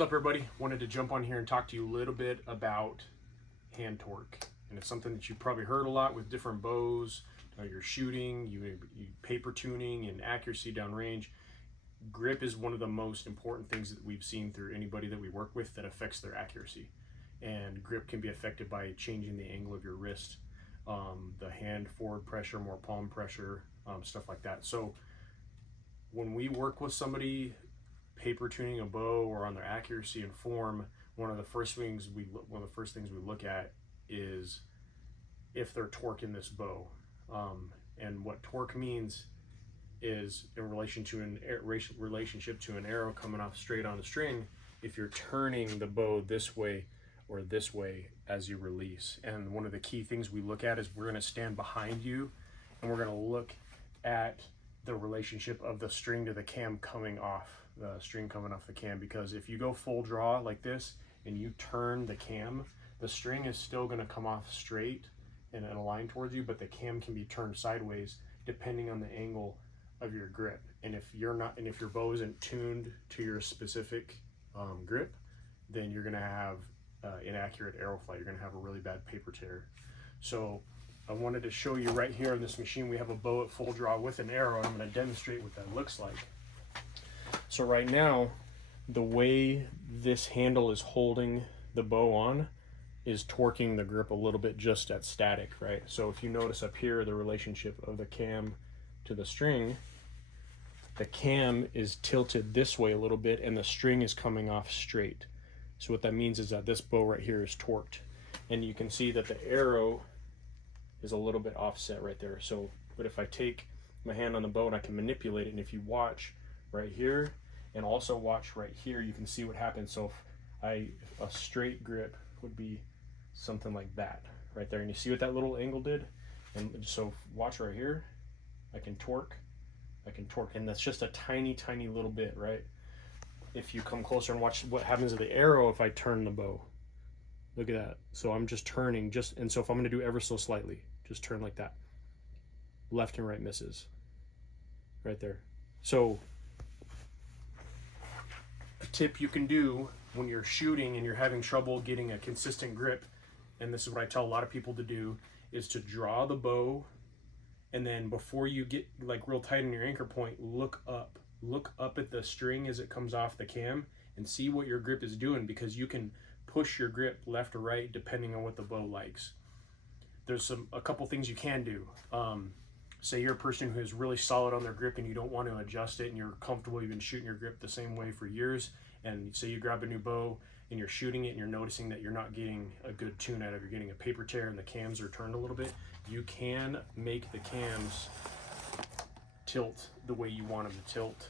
What's up, everybody? Wanted to jump on here and talk to you a little bit about hand torque. And it's something that you've probably heard a lot with different bows. You're shooting, you paper tuning and accuracy downrange. Grip is one of the most important things that we've seen through anybody that we work with that affects their accuracy. And grip can be affected by changing the angle of your wrist, the hand forward pressure, more palm pressure, stuff like that. So when we work with somebody paper tuning a bow or on their accuracy and form, one of the first things we look at is if they're torquing this bow. And what torque means is in relationship to an arrow coming off straight on the string. If you're turning the bow this way or this way as you release. And one of the key things we look at is we're going to stand behind you and we're going to look at the relationship of the string to the cam coming off, the string coming off the cam, because if you go full draw like this and you turn the cam, the string is still going to come off straight and in a line towards you, but the cam can be turned sideways depending on the angle of your grip. And if your bow isn't tuned to your specific grip, then you're going to have inaccurate arrow flight. You're going to have a really bad paper tear. So I wanted to show you right here on this machine, we have a bow at full draw with an arrow, and I'm going to demonstrate what that looks like. So right now, the way this handle is holding the bow on is torquing the grip a little bit just at static, right? So if you notice up here, the relationship of the cam to the string, the cam is tilted this way a little bit and the string is coming off straight. So what that means is that this bow right here is torqued. And you can see that the arrow is a little bit offset right there. So, but if I take my hand on the bow and I can manipulate it, and if you watch right here and also watch right here, you can see what happens. So if a straight grip would be something like that right there, and you see what that little angle did. And so watch right here, I can torque, and that's just a tiny little bit, right? If you come closer and watch what happens to the arrow if I turn the bow, look at that. So I'm just turning, and so if I'm going to do ever so slightly, just turn like that, left and right misses right there. So a tip you can do when you're shooting and you're having trouble getting a consistent grip, and this is what I tell a lot of people to do, is to draw the bow, and then before you get like real tight in your anchor point, look up at the string as it comes off the cam and see what your grip is doing, because you can push your grip left or right depending on what the bow likes. There's a couple things you can do. Say you're a person who is really solid on their grip and you don't want to adjust it, and you're comfortable, you've been shooting your grip the same way for years, and say you grab a new bow and you're shooting it and you're noticing that you're not getting a good tune out of it, you're getting a paper tear and the cams are turned a little bit, you can make the cams tilt the way you want them to tilt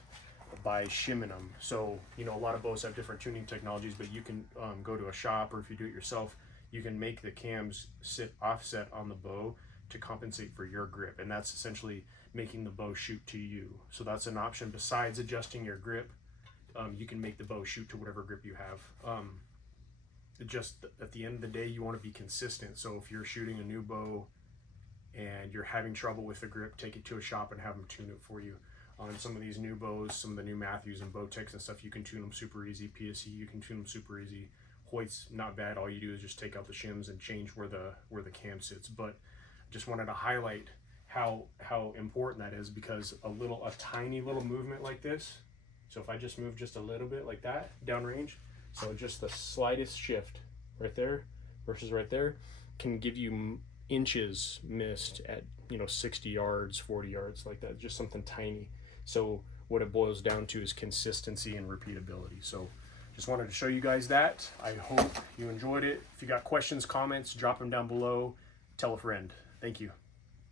by shimming them. So, you know, a lot of bows have different tuning technologies, but you can go to a shop, or if you do it yourself, you can make the cams sit offset on the bow to compensate for your grip, and that's essentially making the bow shoot to you. So that's an option besides adjusting your grip. You can make the bow shoot to whatever grip you have. Just at the end of the day, you want to be consistent. So if you're shooting a new bow and you're having trouble with the grip, take it to a shop and have them tune it for you. On some of these new bows, some of the new Matthews and Bowtechs and stuff, you can tune them super easy. PSE, you can tune them super easy. Hoyt's not bad. All you do is just take out the shims and change where the cam sits. But just wanted to highlight how important that is, because a tiny little movement like this. So if I just move just a little bit like that downrange, so just the slightest shift right there versus right there can give you inches missed at 60 yards, 40 yards, like that, just something tiny. So what it boils down to is consistency and repeatability. So just wanted to show you guys that. I hope you enjoyed it. If you got questions, comments, drop them down below. Tell a friend. Thank you.